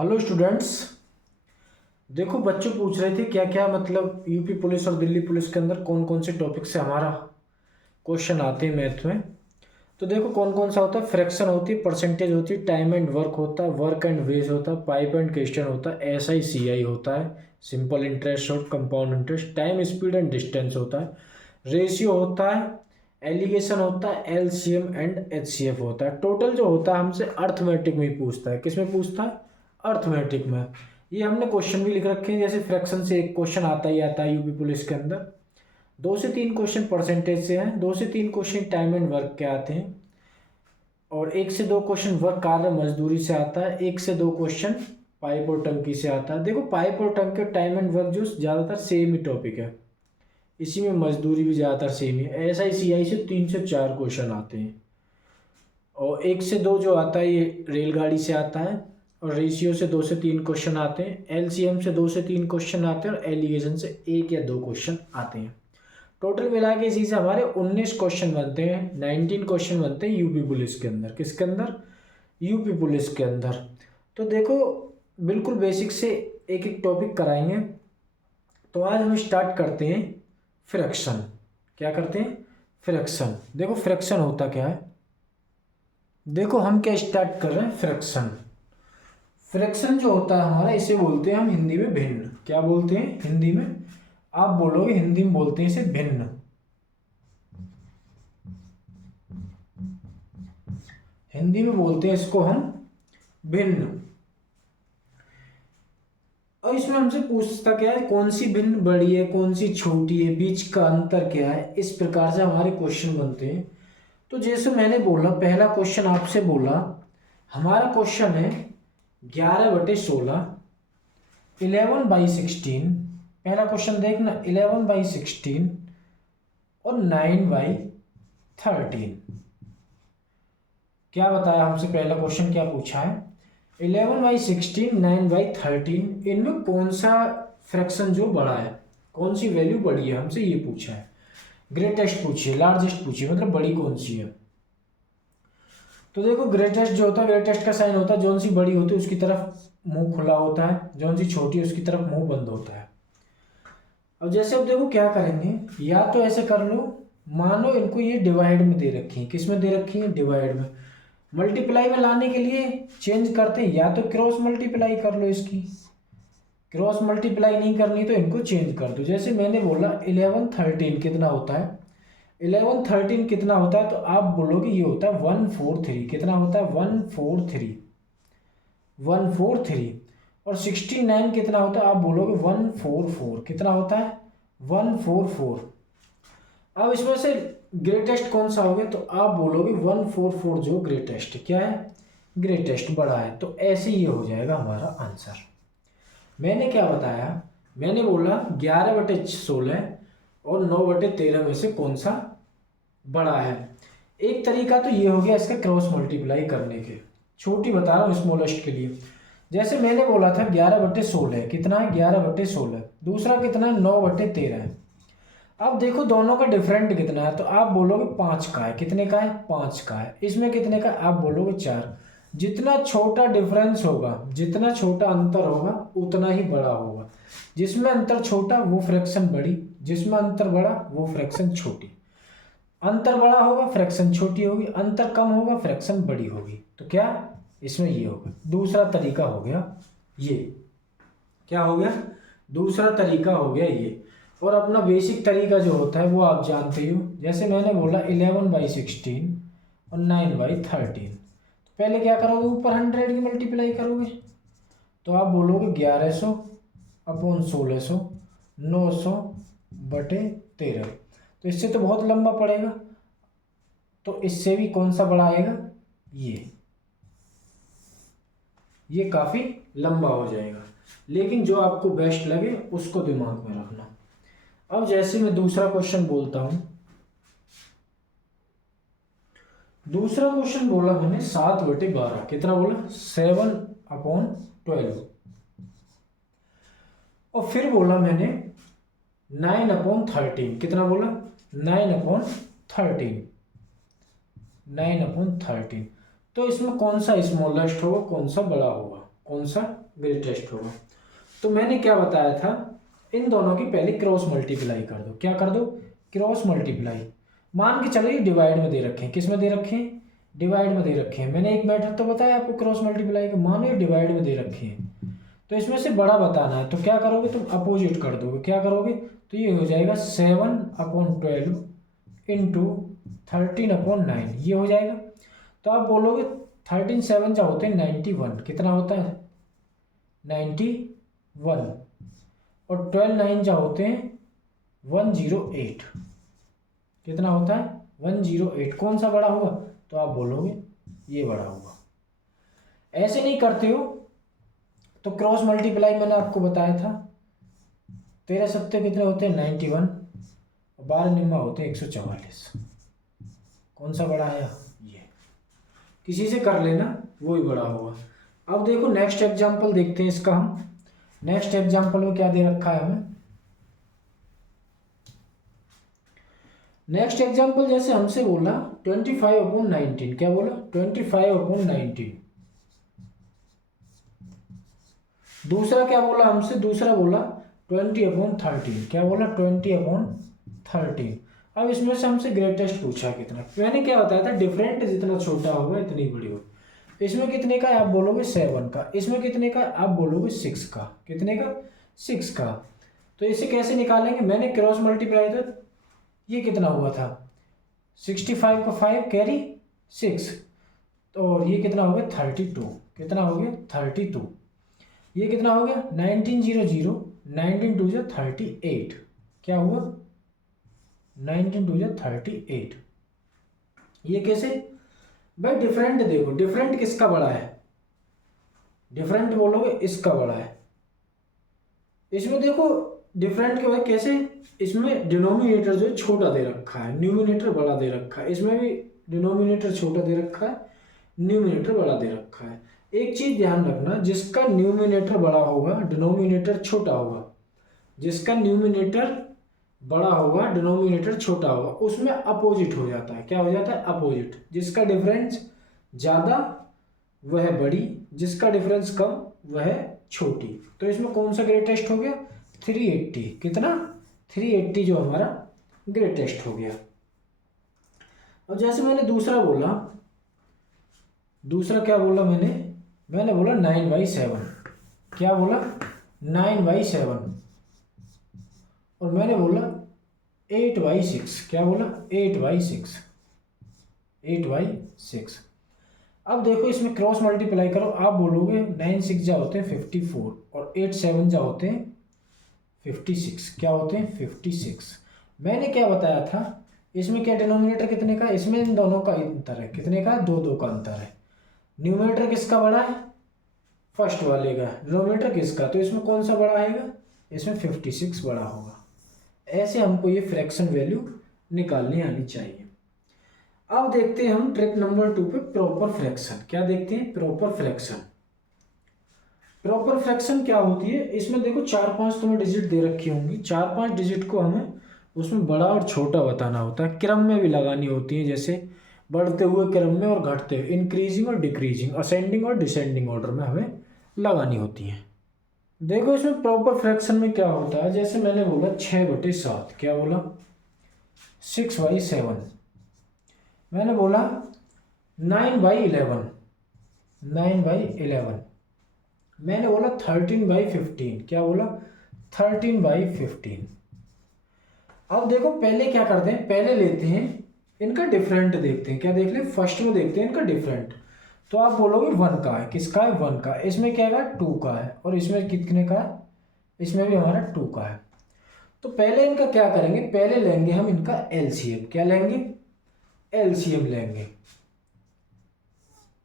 Hello students. देखो बच्चों पूछ रहे थे क्या क्या मतलब यूपी पुलिस और दिल्ली पुलिस के अंदर कौन कौन से टॉपिक से हमारा क्वेश्चन आते हैं मैथ में। तो देखो कौन कौन सा होता है। फ्रैक्शन होती है, परसेंटेज होती है, टाइम एंड वर्क होता है, वर्क एंड वेज होता है, पाइप एंड क्वेश्चन होता है, एस आई सी आई होता है, सिंपल इंटरेस्ट और compound interest, time speed and distance होता है, रेशियो होता है, एलिगेशन होता है, एलसीएम एंड एचसीएफ होता है। टोटल जो होता है हमसे अर्थमेटिक में ही पूछता है। किस में पूछता है? अर्थमेटिक में। ये हमने क्वेश्चन भी लिख रखे हैं, जैसे फ्रैक्शन से एक क्वेश्चन आता ही आता है यूपी पुलिस के अंदर। 2 से 3 क्वेश्चन परसेंटेज से हैं, 2 से 3 क्वेश्चन टाइम एंड वर्क के आते हैं, और 1 से 2 क्वेश्चन वर्क कार्य मजदूरी से आता है, 1 से 2 क्वेश्चन पाइप और टंकी से आता है। देखो पाइप और टंकी टाइम एंड वर्क जो ज़्यादातर सेम ही टॉपिक है, इसी में मजदूरी भी ज़्यादातर सेम ही है। एस आई सी आई से 3 से 4 क्वेश्चन आते हैं, और 1 से 2 जो आता है ये रेलगाड़ी से आता है, और रेशियो से 2 से 3 क्वेश्चन आते हैं, एलसीएम से 2 से 3 क्वेश्चन आते हैं, और एलिगेशन से 1 या 2 क्वेश्चन आते हैं। टोटल मिला के इसी से हमारे 19 क्वेश्चन बनते हैं, 19 क्वेश्चन बनते हैं यूपी पुलिस के अंदर। किसके अंदर? यूपी पुलिस के अंदर। तो देखो बिल्कुल बेसिक से एक एक टॉपिक कराएंगे। तो आज हम स्टार्ट करते हैं फ्रैक्शन। क्या करते हैं? फ्रैक्शन। देखो फ्रैक्शन होता क्या है। देखो हम क्या स्टार्ट कर रहे हैं, फ्रैक्शन। फ्रैक्शन जो होता है हमारा, इसे बोलते हैं हम हिंदी में भिन्न। क्या बोलते हैं हिंदी में? आप बोलोगे हिंदी में बोलते हैं इसे भिन्न। हिंदी में बोलते हैं इसको हम भिन्न। और इसमें हमसे पूछता क्या है, कौन सी भिन्न बड़ी है, कौन सी छोटी है, बीच का अंतर क्या है। इस प्रकार से हमारे क्वेश्चन बनते हैं। तो जैसे मैंने बोला, पहला क्वेश्चन आपसे बोला, हमारा क्वेश्चन है 11/16, 11/16। पहला क्वेश्चन देखना, 11/16 और 9/13। क्या बताया हमसे? पहला क्वेश्चन क्या पूछा है? 11/16, 9/13, इनमें कौन सा फ्रैक्शन जो बड़ा है, कौन सी वैल्यू बड़ी है, हमसे ये पूछा है। ग्रेटेस्ट पूछिए, लार्जेस्ट पूछिए, मतलब बड़ी कौन सी है। तो देखो ग्रेटेस्ट जो होता है, ग्रेटेस्ट का साइन होता है जौन सी बड़ी होती है उसकी तरफ मुंह खुला होता है, जौन सी छोटी है उसकी तरफ मुंह बंद होता है। अब जैसे अब देखो क्या करेंगे, या तो ऐसे कर लो, मानो इनको ये डिवाइड में दे रखी है। किस में दे रखी है? डिवाइड में। मल्टीप्लाई में लाने के लिए चेंज करते हैं, या तो क्रॉस मल्टीप्लाई कर लो इसकी। क्रॉस मल्टीप्लाई नहीं करनी तो इनको चेंज कर दो। जैसे मैंने बोला 11/13 कितना होता है, 11/13 कितना होता है, तो आप बोलोगे ये होता है 143। कितना होता है? 143, 143। और 69 कितना होता है? आप बोलोगे 144। कितना होता है? 144। अब इसमें से ग्रेटेस्ट कौन सा हो गया, तो आप बोलोगे 144 जो ग्रेटेस्ट। क्या है? ग्रेटेस्ट, बड़ा है। तो ऐसे ये हो जाएगा हमारा आंसर। मैंने क्या बताया? मैंने बोला 11/16 और 9/13 में से कौन सा बड़ा है। एक तरीका तो ये हो गया इसका क्रॉस मल्टीप्लाई करने के। छोटी बता रहा हूँ स्मॉलेस्ट के लिए। जैसे मैंने बोला था 11/16 कितना है, 11/16। दूसरा कितना है, 9/13 है। अब देखो दोनों का डिफरेंट कितना है, तो आप बोलोगे 5 का है। कितने का है? 5 का है। इसमें कितने का? आप बोलोगे 4। जितना छोटा डिफरेंस होगा, जितना छोटा अंतर होगा उतना ही बड़ा होगा। जिसमें अंतर छोटा वो फ्रैक्शन बड़ी, जिसमें अंतर बड़ा वो फ्रैक्शन छोटी। अंतर बड़ा होगा फ्रैक्शन छोटी होगी, अंतर कम होगा फ्रैक्शन बड़ी होगी। तो क्या इसमें ये होगा। दूसरा तरीका हो गया ये। क्या हो गया? दूसरा तरीका हो गया ये। और अपना बेसिक तरीका जो होता है वो आप जानते हो। जैसे मैंने बोला 11/16 और 9/13, तो पहले क्या करोगे, ऊपर 100 की मल्टीप्लाई करोगे। तो आप बोलोगे 1100/1600, 900/13। तो इससे तो बहुत लंबा पड़ेगा, तो इससे भी कौन सा बड़ा आएगा? ये काफ़ी लंबा हो जाएगा। लेकिन जो आपको बेस्ट लगे उसको दिमाग में रखना। अब जैसे मैं दूसरा क्वेश्चन बोलता हूं, दूसरा क्वेश्चन बोला मैंने 7/12। कितना बोला? 7/12। और फिर बोला मैंने 9/13। कितना बोला? 9/13, 9/13। तो इसमें कौन सा स्मॉलेस्ट होगा, कौन सा बड़ा होगा, कौन सा ग्रेटेस्ट होगा। तो मैंने क्या बताया था, इन दोनों की पहले क्रॉस मल्टीप्लाई कर दो। क्या कर दो, क्रॉस मल्टीप्लाई। मान के चलो ये डिवाइड में दे रखे हैं, किस में दे रखे हैं, डिवाइड में दे रखे हैं। मैंने एक मेथड तो बताया आपको क्रॉस मल्टीप्लाई का, मानो ये डिवाइड में दे रखे हैं तो इसमें से बड़ा बताना है, तो क्या करोगे तुम, अपोजिट कर दोगे। क्या करोगे, तो ये हो जाएगा 7/12 इंटू 13/9, ये हो जाएगा। तो आप बोलोगे 13 7 जा होते हैं 91, कितना होता है 91, और 12 9 जा होते हैं 108, कितना होता है 108। कौन सा बड़ा होगा, तो आप बोलोगे ये बड़ा होगा। ऐसे नहीं करते हो तो क्रॉस मल्टीप्लाई मैंने आपको बताया था, 13 सत्ते कितने होते हैं 91, 12 निम्मा होते हैं 144। कौन सा बड़ा है, ये किसी से कर लेना, वो ही बड़ा होगा। अब देखो नेक्स्ट एग्जांपल देखते हैं इसका हम। नेक्स्ट एग्जांपल में क्या दे रखा है हमें, नेक्स्ट एग्जांपल जैसे हमसे बोला 25/19, क्या बोला 25/19। दूसरा क्या बोला हमसे, दूसरा बोला 20/13, क्या बोला 20/13। अब इसमें से हमसे ग्रेटेस्ट पूछा कितना, मैंने क्या बताया था, डिफरेंट जितना छोटा होगा इतनी बड़ी होगी। इसमें कितने का है आप बोलोगे 7 का, इसमें कितने का आप बोलोगे 6 का, कितने का 6 का। तो इसे कैसे निकालेंगे, मैंने क्रॉस मल्टीप्लाई था, ये कितना हुआ था 65 को 5 कैरी 6, और ये कितना हो गया 32, कितना हो गया 32। ये कितना हो गया 1900, 19 2 जा 38, क्या हुआ 19 2 जा 38। ये कैसे भाई, डिफरेंट देखो, डिफरेंट किसका बड़ा है, डिफरेंट बोलोगे इसका बड़ा है। इसमें देखो डिफरेंट के भाई कैसे, इसमें डिनोमिनेटर जो है छोटा दे रखा है, न्यूमिनेटर बड़ा दे रखा है। इसमें भी डिनोमिनेटर छोटा दे रखा है, न्यूमिनेटर बड़ा दे रखा है। एक चीज ध्यान रखना, जिसका न्यूमिनेटर बड़ा होगा डिनोमिनेटर छोटा होगा, जिसका न्यूमिनेटर बड़ा होगा डिनोमिनेटर छोटा होगा, उसमें अपोजिट हो जाता है। क्या हो जाता है अपोजिट, जिसका डिफरेंस ज़्यादा वह बड़ी, जिसका डिफरेंस कम वह छोटी। तो इसमें कौन सा ग्रेटेस्ट हो गया 380, कितना 380 जो हमारा ग्रेटेस्ट हो गया। और जैसे मैंने दूसरा बोला, दूसरा क्या बोला मैंने बोला 9/7, क्या बोला 9/7, और मैंने बोला 8/6, क्या बोला 8/6, 8/6। अब देखो इसमें क्रॉस मल्टीप्लाई करो, आप बोलोगे 9 6 जा होते हैं 54, और 8 7 जा होते हैं 56, क्या होते हैं 56। मैंने क्या बताया था, इसमें क्या डिनोमिनेटर कितने का, इसमें इन दोनों का अंतर है, कितने का 2 2 का अंतर है। न्यूमिनेटर किसका बड़ा है, फर्स्ट वाले का, डिनोमिनेटर किसका, तो इसमें कौन सा बड़ा आएगा, इसमें 56 बड़ा होगा। ऐसे हमको ये फ्रैक्शन वैल्यू निकालनी आनी चाहिए। अब देखते हैं हम ट्रिक नंबर 2 पे प्रॉपर फ्रैक्शन। क्या देखते हैं, प्रॉपर फ्रैक्शन। प्रॉपर फ्रैक्शन क्या होती है, इसमें देखो 4 5 तुम्हें डिजिट दे रखी होंगी, 4 5 डिजिट को हमें उसमें बड़ा और छोटा बताना होता है, क्रम में भी लगानी होती है, जैसे बढ़ते हुए क्रम में और घटते हुए, इंक्रीजिंग और डिक्रीजिंग, असेंडिंग और डिसेंडिंग ऑर्डर में हमें लगानी होती है। देखो इसमें प्रॉपर फ्रैक्शन में क्या होता है, जैसे मैंने बोला 6/7, क्या बोला 6/7। मैंने बोला 9/11, 9/11। मैंने बोला 13/15, क्या बोला 13/15। अब देखो पहले क्या करते हैं, पहले लेते हैं इनका डिफरेंट, देखते हैं क्या देख ले, फर्स्ट में देखते हैं इनका डिफरेंट। तो आप बोलोगे 1 का है, किसका है 1 का, इसमें क्या है 2 का है, और इसमें कितने का है, इसमें भी हमारा 2 का है। तो पहले इनका क्या करेंगे, पहले लेंगे हम इनका एलसीएम, क्या लेंगे एलसीएम लेंगे।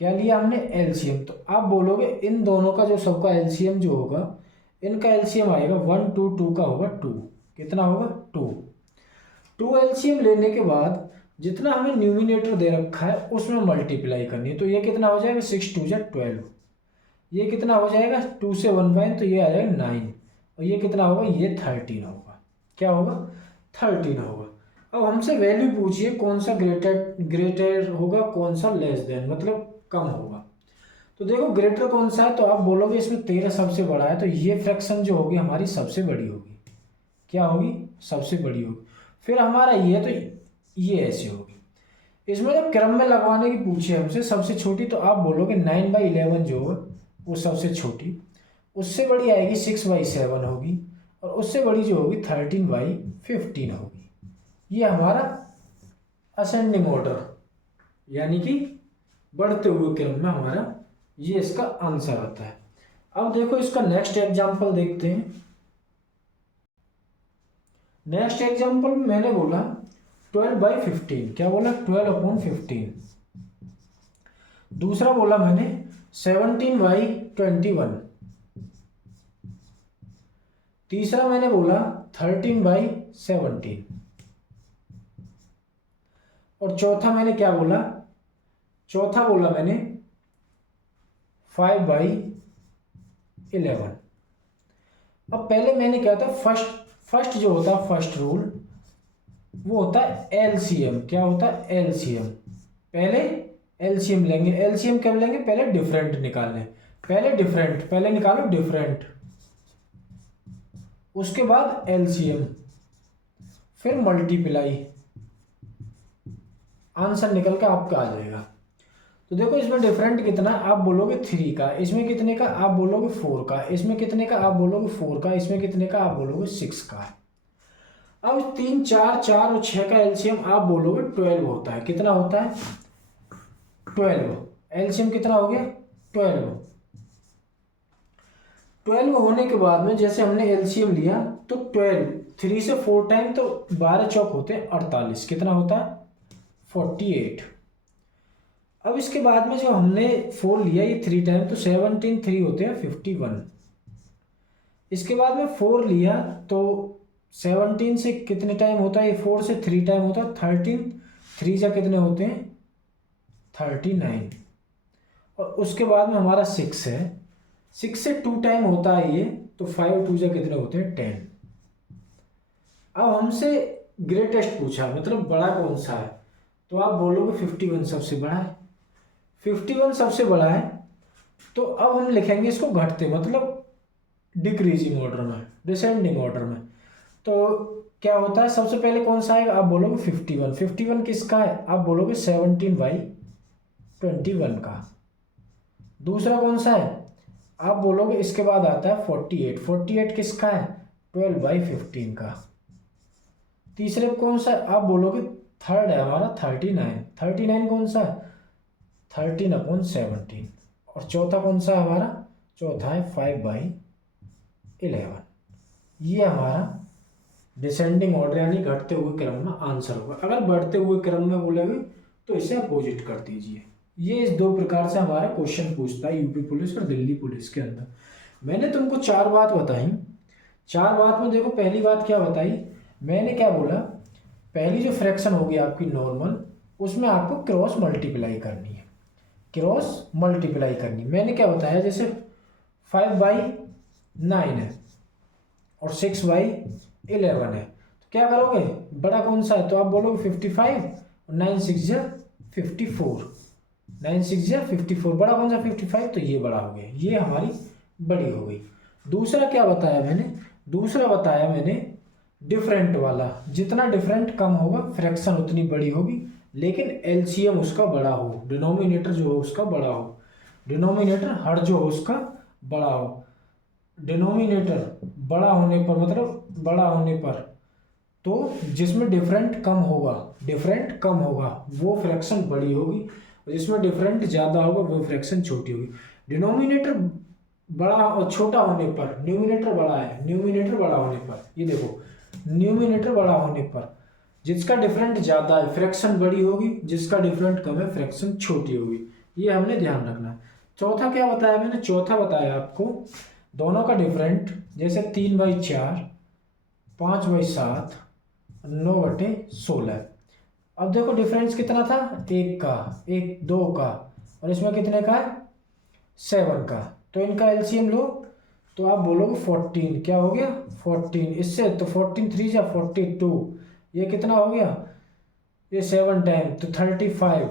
क्या लिया हमने एलसीएम, तो आप बोलोगे इन दोनों का जो सबका एलसीएम जो होगा, इनका एलसीएम आएगा 1 2 2 का होगा 2, कितना होगा 2 एलसीएम लेने के बाद जितना हमें न्यूमिनेटर दे रखा है उसमें मल्टीप्लाई करनी है। तो ये कितना हो जाएगा 6 2 जा 12, ये कितना हो जाएगा 2 से 1 बाइन, तो ये आ जाएगा 9, और ये कितना होगा ये 13 होगा, क्या होगा 13 होगा। अब हमसे वैल्यू पूछिए कौन सा ग्रेटर होगा, कौन सा लेस देन मतलब कम होगा। तो देखो ग्रेटर कौन सा है, तो आप बोलोगे इसमें 13 सबसे बड़ा है, तो ये फ्रैक्शन जो होगी हमारी सबसे बड़ी होगी। क्या होगी? सबसे बड़ी होगी। फिर हमारा ये, तो ये ऐसे होगी। इसमें जब क्रम में लगवाने की पूछे हमसे सबसे छोटी, तो आप बोलोगे 9/11 जो है वो सबसे छोटी, उससे बड़ी आएगी 6/7 होगी, और उससे बड़ी जो होगी 13/15 होगी। ये हमारा असेंडिंग ऑर्डर यानी कि बढ़ते हुए क्रम में हमारा ये इसका आंसर आता है। अब देखो इसका नेक्स्ट एग्जांपल देखते हैं। नेक्स्ट एग्जांपल में मैंने बोला 12/15। क्या बोला? 12/15। दूसरा बोला मैंने 17/21। तीसरा मैंने बोला 13/17। और चौथा मैंने क्या बोला? चौथा बोला मैंने 5/11। अब पहले मैंने क्या था, फर्स्ट जो होता है फर्स्ट रूल वो होता है एलसीएम। क्या होता है? एलसीएम। पहले एलसीएम लेंगे। एलसीएम कब लेंगे? पहले डिफरेंट निकालने। पहले निकालो डिफरेंट, उसके बाद एलसीएम, फिर मल्टीप्लाई, आंसर निकल के आपका आ जाएगा। तो देखो इसमें डिफरेंट कितना, आप बोलोगे 3 का, इसमें कितने का, आप बोलोगे 4 का, इसमें कितने का, आप बोलोगे 4 का, इसमें कितने का, आप बोलोगे 6 का। अब 3, 4 और 6 का एलसीएम आप बोलोगे 12 होता है। कितना होता है? 12। एलसीएम कितना हो गया? 12। 12 होने के बाद में जैसे हमने एलसीएम लिया तो 12, 3 से 4 टाइम, तो 12 चौक होते हैं 48। कितना होता है? 48। अब इसके बाद में जो हमने 4 लिया ये 3 टाइम, तो 17 3 होते हैं 51। इसके बाद में 4 लिया तो 17 से कितने टाइम होता है, ये 4 से 3 टाइम होता है 13। 3 जा कितने होते हैं? 39। और उसके बाद में हमारा 6 है, 6 से 2 टाइम होता है ये, तो 5 2 जा कितने होते हैं? 10। अब हमसे ग्रेटेस्ट पूछा, मतलब बड़ा कौन सा है, तो आप बोलोगे 51 सबसे बड़ा है। 51 सबसे बड़ा है, तो अब हम लिखेंगे इसको घटते, मतलब डिक्रीजिंग ऑर्डर में, डिसेंडिंग ऑर्डर में। तो क्या होता है, सबसे पहले कौन सा आएगा, आप बोलोगे 51। 51 किसका है, आप बोलोगे 17/21 का। दूसरा कौन सा है, आप बोलोगे इसके बाद आता है 48। 48 किसका है? 12/15 का। तीसरे कौन सा है, आप बोलोगे थर्ड है हमारा 39। 39 कौन सा है? 13/17। और चौथा कौन सा है हमारा? चौथा है 5/11। ये हमारा डिसेंडिंग ऑर्डर यानी घटते हुए क्रम में आंसर होगा। अगर बढ़ते हुए क्रम में बोलेंगे तो इसे अपोजिट कर दीजिए। ये इस 2 प्रकार से हमारा क्वेश्चन पूछता है यूपी पुलिस और दिल्ली पुलिस के अंदर। मैंने तुमको 4 बात बताई। 4 बात में देखो, पहली बात क्या बताई मैंने, क्या बोला, पहली जो फ्रैक्शन होगी आपकी नॉर्मल, उसमें आपको क्रॉस मल्टीप्लाई करनी है। क्रॉस मल्टीप्लाई करनी मैंने क्या बताया, जैसे 5/9 है और 6/11 है, तो क्या करोगे, बड़ा कौन सा है, तो आप बोलोगे 55 और 9 6 जा 54। 9 6 जा 54, बड़ा कौन सा 55, तो ये बड़ा हो गया, ये हमारी बड़ी हो गई। दूसरा क्या बताया मैंने, दूसरा बताया मैंने डिफरेंट वाला, जितना डिफरेंट कम होगा फ्रैक्शन उतनी बड़ी होगी, लेकिन एलसीएम उसका बड़ा हो, डिनोमिनेटर जो हो उसका बड़ा हो, डिनोमिनेटर हर जो हो उसका बड़ा हो। डिनोमिनेटर बड़ा होने पर, मतलब बड़ा होने पर, तो जिसमें डिफरेंट कम होगा, डिफरेंट कम होगा वो फ्रैक्शन बड़ी होगी, और जिसमें डिफरेंट ज़्यादा होगा वो फ्रैक्शन छोटी होगी। डिनोमिनेटर बड़ा और छोटा होने पर न्यूमिनेटर बड़ा है, न्यूमिनेटर बड़ा होने पर, ये देखो न्यूमिनेटर बड़ा होने पर जिसका डिफरेंट ज़्यादा है फ्रैक्शन बड़ी होगी, जिसका डिफरेंट कम है फ्रैक्शन छोटी होगी। ये हमने ध्यान रखना है। चौथा क्या बताया मैंने, चौथा बताया आपको दोनों का डिफरेंट, जैसे 3/4, 5/7, 9/16। अब देखो डिफरेंस कितना था, 1 का, 2 का, और इसमें कितने का है, 7 का, तो इनका एलसीएम लो, तो आप बोलोगे 14। क्या हो गया 14, इससे तो 14 3 जा 42, ये कितना हो गया, ये 7 टाइम तो 35,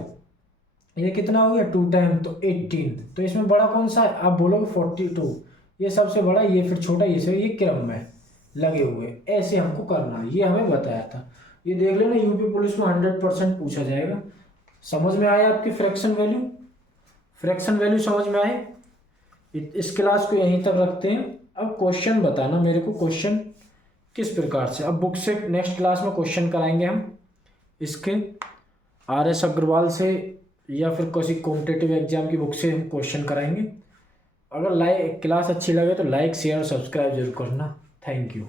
ये कितना हो गया 2 टाइम तो 18। तो इसमें बड़ा कौन सा है, आप बोलोगे 42, ये सबसे बड़ा, ये फिर छोटा, ये से ये क्रम में लगे हुए, ऐसे हमको करना है, ये हमें बताया था। ये देख लेना, यूपी पुलिस में 100% पूछा जाएगा। समझ में आया आपकी फ्रैक्शन वैल्यू? फ्रैक्शन वैल्यू समझ में आए? इस क्लास को यहीं तक रखते हैं। अब क्वेश्चन बताना मेरे को, क्वेश्चन किस प्रकार से, अब बुक से नेक्स्ट क्लास में क्वेश्चन कराएंगे हम इसके, RS अग्रवाल से या फिर किसी कॉम्पिटेटिव एग्जाम की बुक से हम क्वेश्चन कराएंगे। अगर क्लास अच्छी लगे तो लाइक शेयर सब्सक्राइब जरूर करना। Thank you.